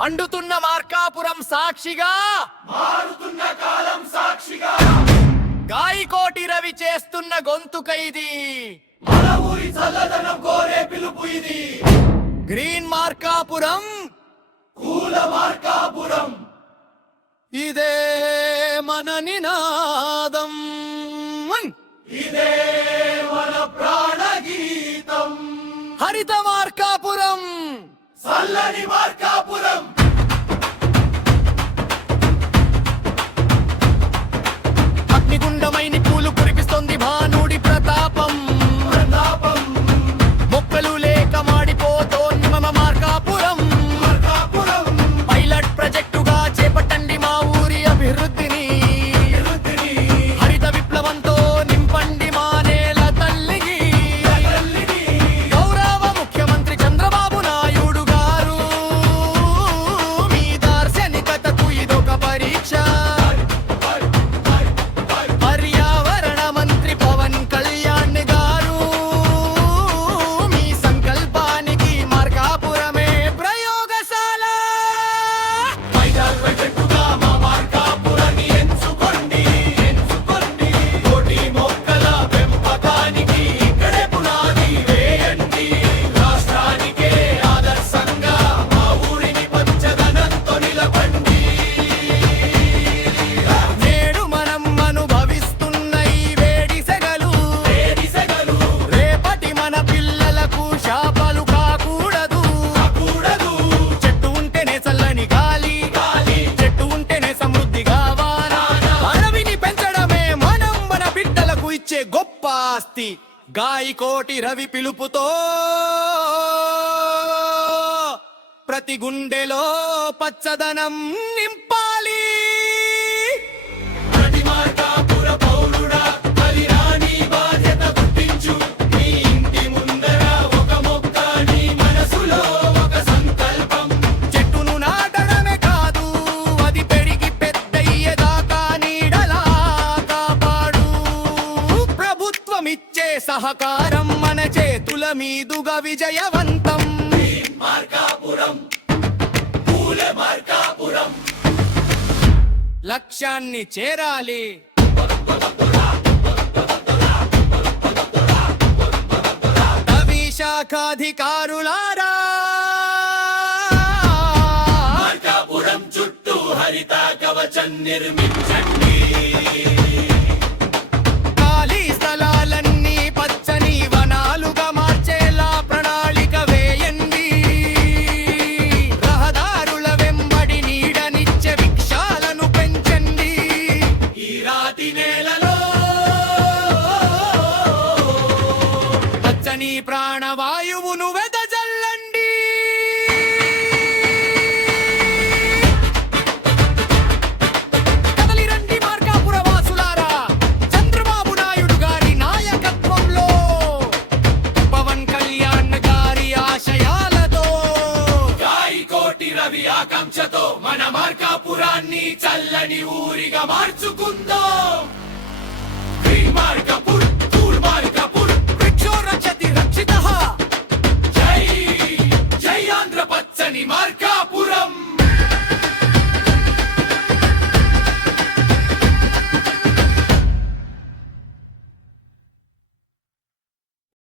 మండుతున్న మార్కాపురం సాక్షిగా, మారుతున్న కాలం సాక్షిగా, గాయకోటి రవి చేస్తున్న గొంతుకైది, మన ఊరి చల్లదనం కోరే పిలుపు ఇది. గ్రీన్ మార్కాపురం, కూల మార్కాపురం, ఇదే మన నినాదం, ఇదే మన ప్రాణ గీతం. హరిత మార్కాపురం, చల్లని మార్కాపురం, అగ్నిగుండమైన పూలు కురిపిస్తోంది భానుడి ప్రతాపం. ప్రతాపం, మొక్కలు లేక మాడిపోతోంది మమ మార్కాపురం. మార్కాపురం, పైలట్ ప్రాజెక్టుగా చేపట్టండి మా ఊరి అభివృద్ధిని. అభివృద్ధిని, హరిత విప్లవంతో నింపండి మా నేల తల్లికి. తల్లిని, గౌరవ ముఖ్యమంత్రి చంద్రబాబు నాయుడు గారు, మీ దార్శనికతకు ఇదొక పరీక్ష. పర్యావరణ మంత్రి పవన్ కళ్యాణ్ గారు, మీ సంకల్పానికి మార్కాపురమే ప్రయోగశాల. పైదాల్ పెట్టట్టుగా మా మార్కాపురాన్ని ఎంచుకోండి, ఎంచుకోండి. కోటి మొక్కల పెంపకానికి ఇక్కడే పునాది వేయండి. రాష్ట్రానికే ఆదర్శంగా మా ఊరిని పచ్చదనంతో నిలబండి. నేడు మనం అనుభవిస్తున్న ఈ వేడి సెగలు, వేడి సెగలు రేపటి మన పిల్లలకు శాపాలు కాకూడదు. కూడదు, చెట్టు ఉంటేనే చల్లని గాలి, గాలి, చెట్టు ఉంటేనే సమృద్ధిగా వాన. అడవిని పెంచడమే మనం మన బిడ్డలకు ఇచ్చే గొప్ప ఆస్తి. గాయకోటి రవి పిలుపుతో ప్రతి గుండెలో పచ్చదనం నింపాలి. ప్రతి మార్కాపుర పౌరుడా బలిరాని బాధ్యత గుర్తించు. నీ ఇంటి ముందర ఒక మొక్క, నీ మనసులో ఒక సంకల్పం. చెట్టును నాటడమే కాదు, అది పెరిగి పెద్దయ్యేదాకా నీడలా కాపాడు. ప్రభుత్వం ఇచ్చే సహకారం మన చేతుల మీదుగా విజయవంతం. మార్కాపురం, పూల మార్కాపురం, లక్ష్యాన్ని చేరాలి. రవి శాఖాధికారులారా, మార్కాపురం చుట్టూ హరిత కవచం నిర్మించండి. ఖాళీ స్థలాలన్నీ పచ్చని వనాలుగా మార్చేలా ప్రణాళిక వేయండి. రహదారుల వెంబడి నీడనిచ్చే వృక్షాలను పెంచండి. ఈ రాతి నేలలో పచ్చని ప్రాణవాయువును వెదజల్లండి. కదలిరండి మార్కాపుర వాసులారా, చంద్రబాబు నాయుడు గారి నాయకత్వంలో, పవన్ కళ్యాణ్ గారి ఆశయాలతో, గాయకోటి రవి ఆకాంక్షతో మన మార్కాపురాన్ని చల్లని ఊరిగా మార్చుకుందాం. గ్రీన్ మార్కాపురం.